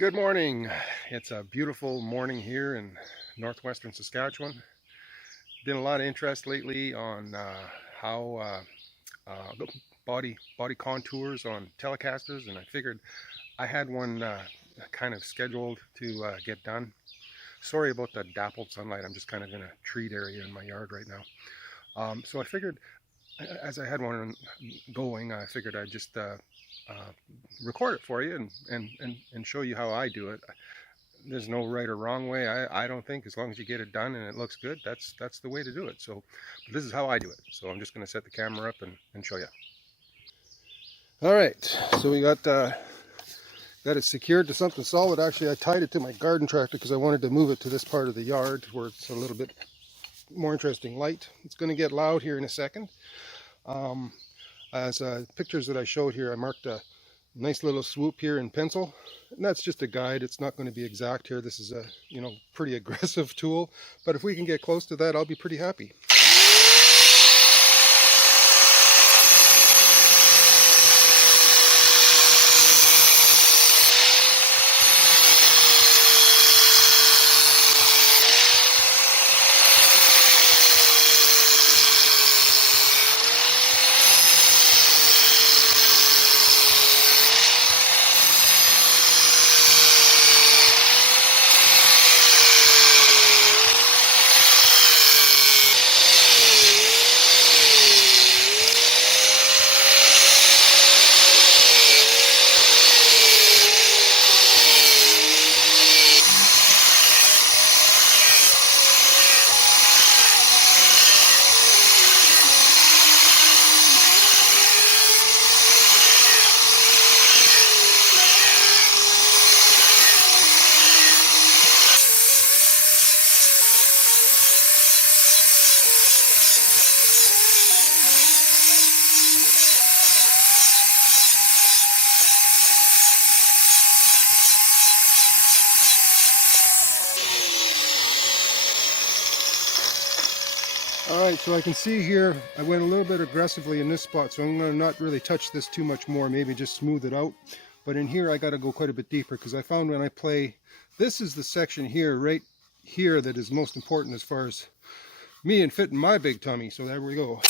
Good morning. It's a beautiful morning here in northwestern Saskatchewan. Been a lot of interest lately on how the body contours on Telecasters, and I figured I had one kind of scheduled to get done. Sorry about the dappled sunlight. I'm just kind of in a treat area in my yard right now. So I figured, as I had one going, I figured I'd just record it for you and show you how I do it. There's no right or wrong way. I don't think, as long as you get it done and it looks good, that's the way to do it. So this is how I do it. So I'm just going to set the camera up and show you. All right, so we got it secured to something solid. Actually, I tied it to my garden tractor because I wanted to move it to this part of the yard where it's a little bit more interesting light. It's going to get loud here in a second. As pictures that I showed here, I marked a nice little swoop here in pencil, and that's just a guide. It's not going to be exact here. This is a pretty aggressive tool, but if we can get close to that, I'll be pretty happy. Alright, so I can see here I went a little bit aggressively in this spot, so I'm going to not really touch this too much more, maybe just smooth it out. But in here I got to go quite a bit deeper, because I found when I play, this is the section here, right here, that is most important as far as me and fitting my big tummy. So there we go.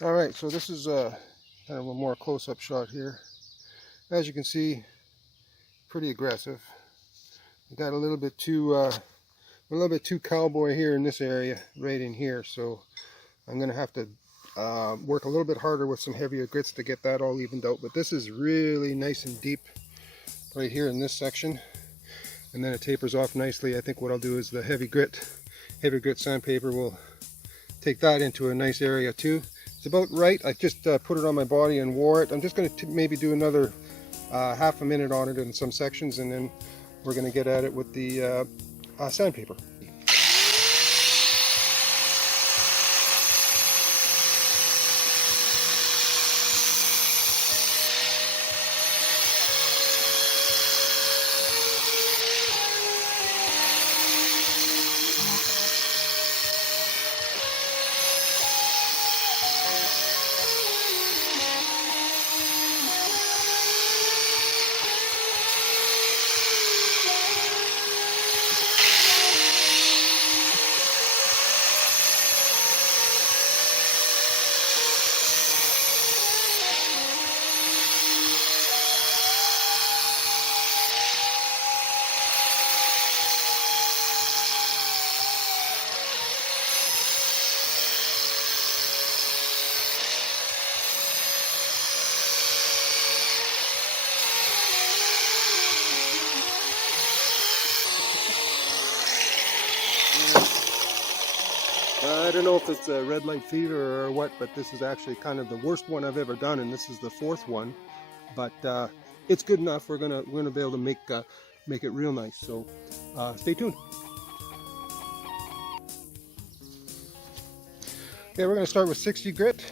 All right, so this is kind of a more close-up shot here. As you can see, pretty aggressive. I got a little bit too cowboy here in this area, right in here. So I'm going to have to work a little bit harder with some heavier grits to get that all evened out. But this is really nice and deep right here in this section, and then it tapers off nicely. I think what I'll do is the heavy grit sandpaper will take that into a nice area too. It's about right. I just put it on my body and wore it. I'm just going to maybe do another half a minute on it in some sections, and then we're going to get at it with the sandpaper. I don't know if it's a red light fever or what, but this is actually kind of the worst one I've ever done, and this is the 4th one. But it's good enough. We're gonna be able to make it real nice. So stay tuned. Okay, we're gonna start with 60 grit.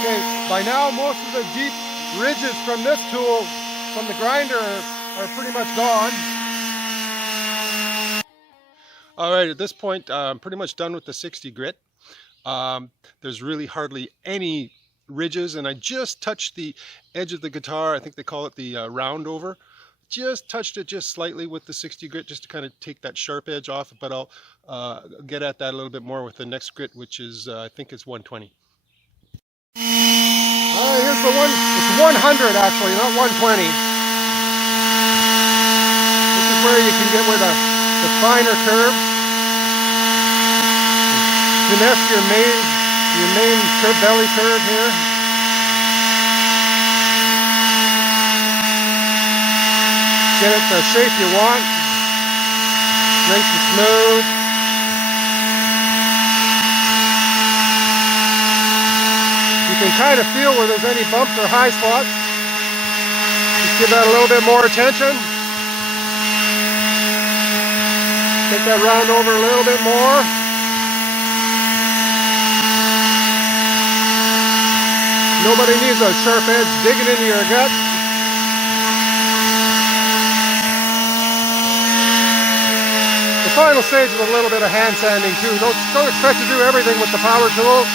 Okay, by now most of the deep ridges from this tool, from the grinder, are pretty much gone. All right, at this point, I'm pretty much done with the 60 grit. There's really hardly any ridges, and I just touched the edge of the guitar. I think they call it the round over. Just touched it just slightly with the 60 grit just to kind of take that sharp edge off, but I'll get at that a little bit more with the next grit, which is, I think it's 120. Here's the one, it's 100 actually, not 120. This is where you can get with the finer curve. Finesse your main belly curve here. Get it the shape you want. Nice and smooth. You can kind of feel where there's any bumps or high spots. Just give that a little bit more attention. Take that round over a little bit more. Nobody needs a sharp edge digging into your gut. The final stage is a little bit of hand sanding too. Don't expect to do everything with the power tool.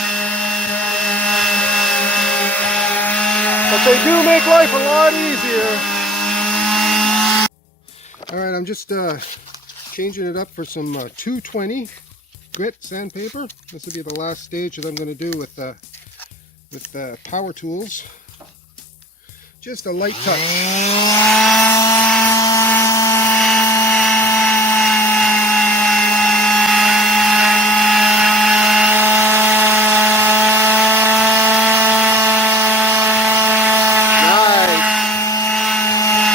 But they do make life a lot easier. Alright, I'm just changing it up for some 220 grit sandpaper. This will be the last stage that I'm going to do with power tools. Just a light touch.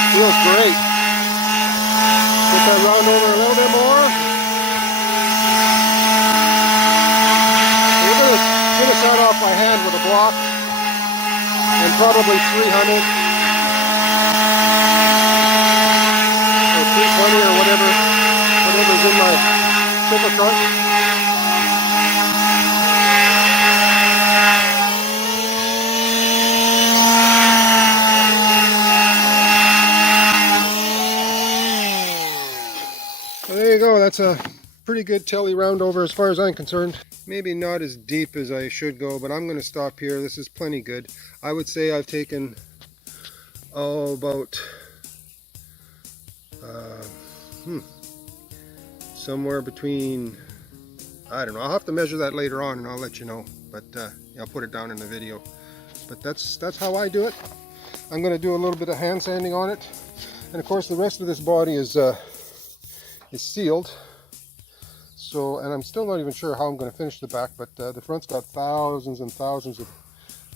Feels great. Get that round over a little bit more. We're going to finish that off by hand with a block and probably 300 or 320 or whatever's in my pickup truck. There you go, that's a pretty good Tele round over as far as I'm concerned. Maybe not as deep as I should go, but I'm going to stop here. This is plenty good. I would say I've taken, about somewhere between, I don't know, I'll have to measure that later on and I'll let you know, but I'll put it down in the video. But that's how I do it. I'm going to do a little bit of hand sanding on it, and of course the rest of this body is sealed. So, and I'm still not even sure how I'm going to finish the back, but the front's got thousands and thousands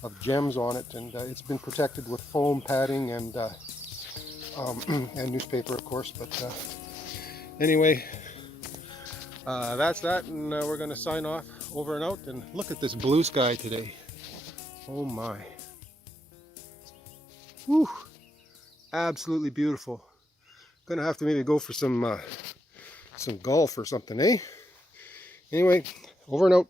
of gems on it, and it's been protected with foam padding and newspaper, of course. But anyway, that's that, and we're going to sign off, over and out. And look at this blue sky today. Oh my. Whew. Absolutely beautiful. Gonna have to maybe go for some golf or something, eh? Anyway, over and out.